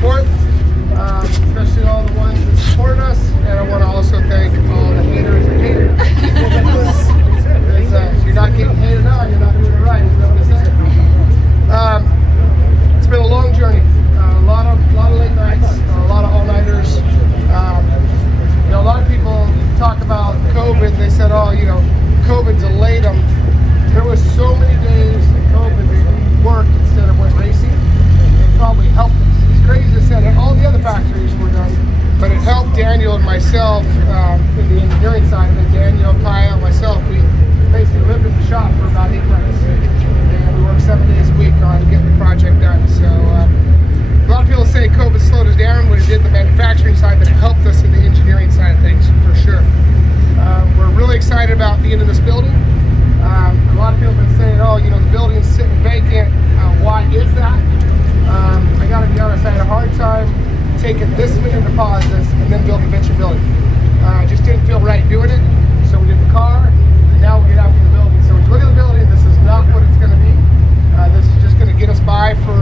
support, especially all the ones that support us. And I want to also thank all the haters and haters. If you're not getting hated on, you're not doing it right. Is what I'm saying. It's been a long journey. A lot of late nights, a lot of all-nighters. You know, a lot of people talk about COVID. They said, oh, you know, COVID delayed them. There was so many days that COVID that we worked instead of went racing. It probably helped us. It's crazy to say that all the other factories were done, but it helped Daniel and myself in the engineering side of it. Daniel, Kyle, myself, we basically lived at the shop for about 8 months. And we worked 7 days a week on getting the project done. So a lot of people say COVID slowed us down when it did the manufacturing side, but it helped us in the engineering side of things for sure. We're really excited about being in this building. A lot of people have been saying, oh, you know, the building's sitting vacant. Why is that? I gotta be honest, I had a hard time taking this many deposits and then building a venture building. I just didn't feel right doing it. So we did the car, and now we get after the building. So when you look at the building, this is not what it's gonna be. This is just gonna get us by for,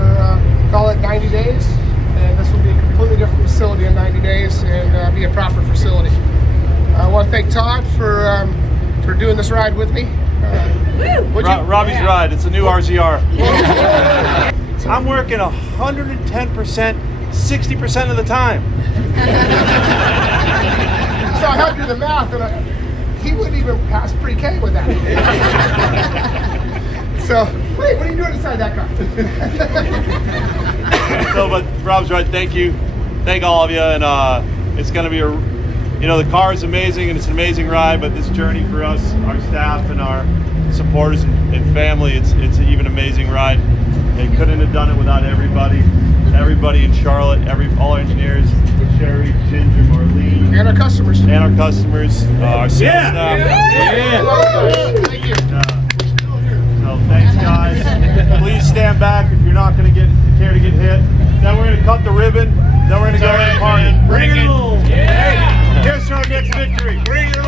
call it 90 days. And this will be a completely different facility in 90 days and be a proper facility. I want to thank Todd for doing this ride with me. Robbie's ride. It's a new RZR. I'm working 110%, 60% of the time. So I had to do the math, and he wouldn't even pass pre-K with that. So, wait, what are you doing inside that car? No, but Rob's right. Thank you. Thank all of you. And it's going to be you know, the car is amazing and it's an amazing ride, but this journey for us, our staff and our supporters and family, it's an even amazing ride. They couldn't have done it without everybody in Charlotte, all our engineers, Sherry, Ginger, Marlene. And our customers. Our sales staff. Thank you. So thanks, guys. Please stand back if you're not going to care to get hit. Then we're going to cut the ribbon. Then we're going to go and party. Bring it on. Yeah. Here's to our next victory. Bring it on.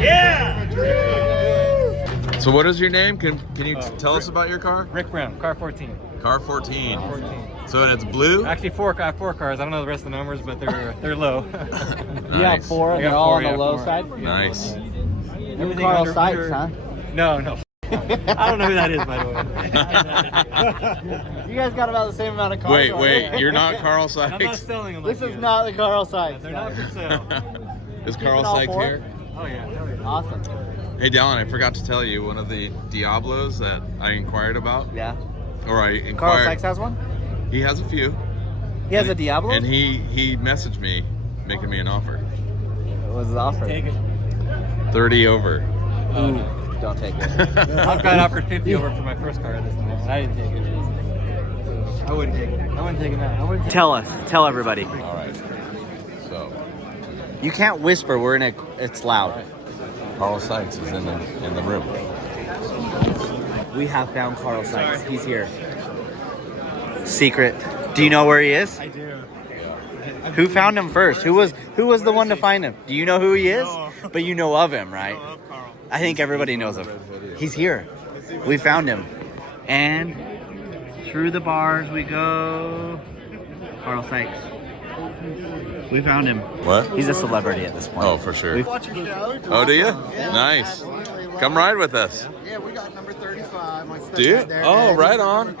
Yeah. So what is your name? Can you tell us about your car? Rick Brown, car 14. Car 14. So it's blue? Actually, I have 4 cars. I don't know the rest of the numbers, but they're low. Nice. You got 4, they're all on the low side? Nice. Everything Carl under, Sykes, huh? No. I don't know who that is, by the way. You guys got about the same amount of cars. Wait, you're not Carl Sykes? I'm not selling them. This is not the Carl Sykes. They're not for sale. Is Carl Sykes here? Oh, yeah. Awesome. Hey, Dallin, I forgot to tell you one of the Diablos that I inquired about. Yeah. Or I inquired. Carl Sykes has one? He has a few. He has a Diablo? And he messaged me, making me an offer. What was his offer? Take it. 30 over. Ooh, don't take it. I've got offered 50 over for my first car this time, and I didn't take it. I wouldn't take it. I wouldn't take it now. Tell everybody. All right. So, You can't whisper. It's loud. Carl Sykes is in the room. We have found Carl Sykes. He's here. Secret. Do you know where he is? I do. Who found him first? Who was the one to find him? Do you know who he is? No. But you know of him, right? I love Carl. I think everybody knows him. He's here. We found him. And through the bars we go. Carl Sykes. We found him. What? He's a celebrity at this point. Oh, for sure. Watch your show. Oh, do you? Nice. Come ride with us. Yeah, we got number 35. My Do you? there. Oh, right on.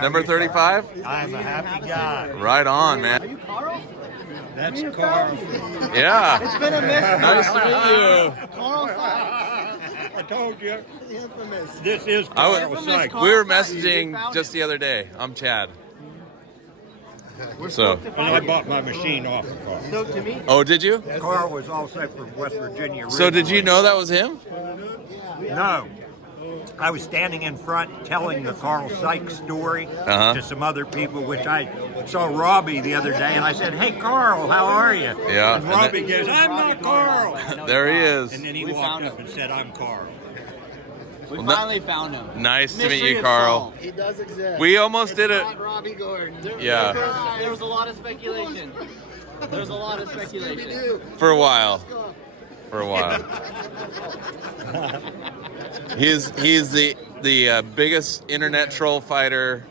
Number 35? I'm a happy guy. Right on, man. Are you Carl? That's Carl. Yeah. It's been a minute. Nice to meet you. Carl Sykes. I told you. The infamous. This is I Carl was, Sykes. we were messaging just the other day. I'm Chad. So. And I bought my machine off of Carl. Oh, did you? Carl was also from West Virginia. So did you know that was him? No. I was standing in front telling the Carl Sykes story Uh-huh. to some other people, which I saw Robbie the other day, and I said, "Hey, Carl, how are you?" Yeah, And and Robbie goes, "I'm not Carl." There he is. And then he We walked found up him. and said, "I'm Carl." We Well, finally found him. Nice to meet Mystery you, is Carl. solved. He does exist. We almost did it. Robbie Gordon. Yeah. There was a lot of speculation. There's a lot of speculation. For a while. For a while. He's the biggest internet troll fighter.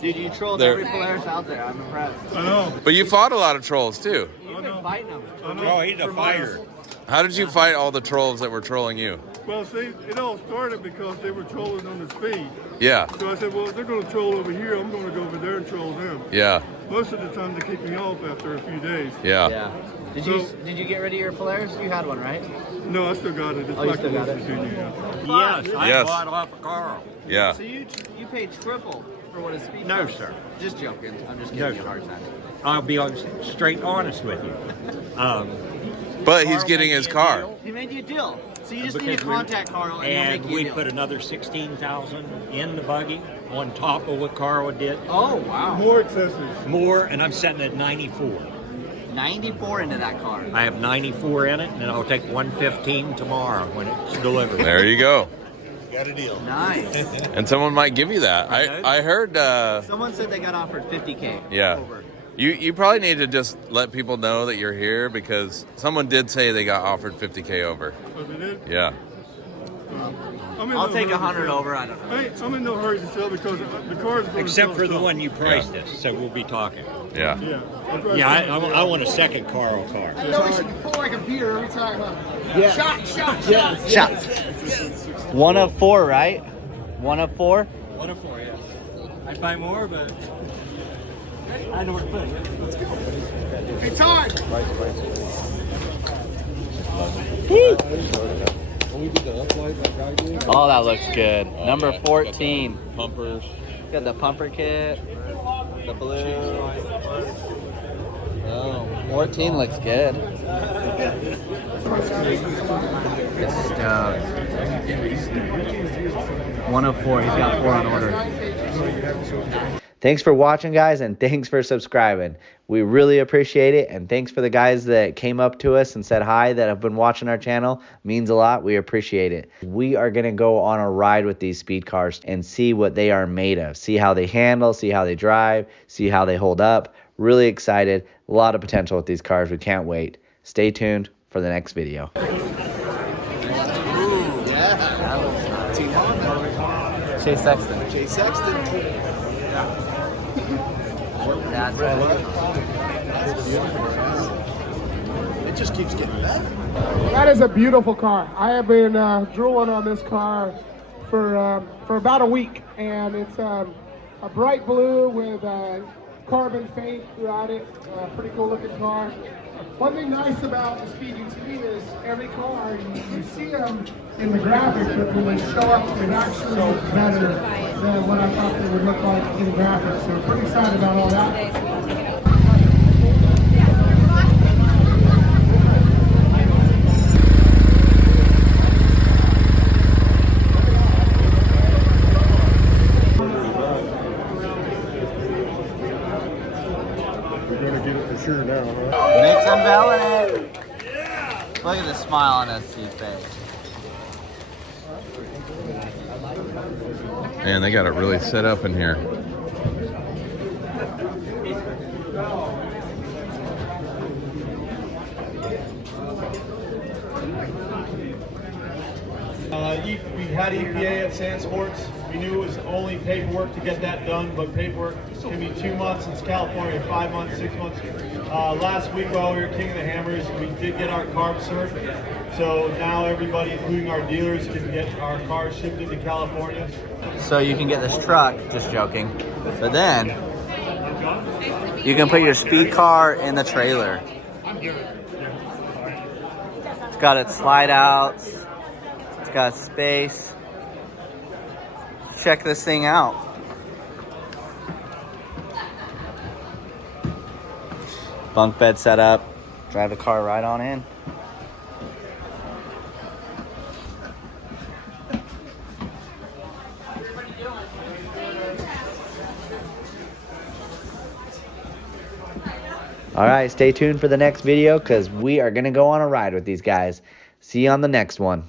Dude, you trolled There- every Polaris out there. I'm impressed. I know. But you fought a lot of trolls too. You've been fighting them. Oh, he's a fighter. How did you fight all the trolls that were trolling you? Well, see, it all started because they were trolling on the speed. Yeah, So I said, well, if they're going to troll over here, I'm going to go over there and troll them. yeah, Most of the time, they kick me off after a few days. yeah. Yeah. Did you get rid of your Polaris? You had one, right? No, I still got it. It's Oh, you like still a got it? Virginia. Yes, I Yes. bought off of Carl. Yeah. So you paid triple for what a speed No, cost. sir. Just joking. I'm just No, giving you a sir. hard time. I'll be straight honest with you. But he's Carl getting made his me a car. deal, He made you a deal. So you just need to because we- contact Carl and he'll and make you a we deal. put another 16,000 in the buggy on top of what Carl did. Oh, wow. More accessories. More, and I'm setting at 94. 94 into that car. I have 94 in it, and I'll take 115 tomorrow when it's delivered. There you go. Nice. And someone might give you that. I heard. Someone said they got offered 50K. Yeah. Over. You probably need to just let people know that you're here because someone did say they got offered 50K over. Oh, they did? Yeah. I'm in I'll no take hurry to 100 sell. over. I don't know. I'm in no hurry to sell because the car is going to Except for the itself. one you priced us, so we'll be talking. Yeah. Yeah. Yeah, I want a second Carl car. I know we should pull like a beer every time. Shot. Shots. 1 of 4, right? 1 of 4? 1 of 4, yeah. I'd buy more, but I know where to put it. Let's go. Hey, Todd. Oh, that looks good. Number 14. Pumpers. Got the pumper kit. The blue. Oh, 14 looks good. Stoked. 1 of 4. He's got 4 on order. Thanks for watching, guys, and thanks for subscribing. We really appreciate it, and thanks for the guys that came up to us and said hi that have been watching our channel. Means a lot. We appreciate it. We are going to go on a ride with these speed cars and see what they are made of. See how they handle, see how they drive, see how they hold up. Really excited. A lot of potential with these cars. We can't wait. Stay tuned for the next video. Chase Sexton. Chase Sexton. That's right. It just keeps getting better. That is a beautiful car. I have been drooling on this car for about a week, and it's a bright blue with carbon paint throughout it. Pretty cool looking car. One thing nice about the Speed UTV is every car, you see them in the graphics, but when they show up, it actually looks better than what I thought they would look like in graphics. So pretty excited about all that. We're going to get it for sure now, huh? Nick's unveiling it. Look at the smile on his face. Man, they got it really set up in here. We had EPA at Sand Sports. We knew it was only paperwork to get that done, but paperwork can be 2 months. It's California, 5 months, 6 months. Last week while we were King of the Hammers, we did get our carb cert. So now everybody, including our dealers, can get our cars shipped into California. So you can get this truck, just joking, but then you can put your speed car in the trailer. It's got its slide outs. It's got space. Check this thing out. Bunk bed set up. Drive the car right on in. All right, stay tuned for the next video because we are going to go on a ride with these guys. See you on the next one.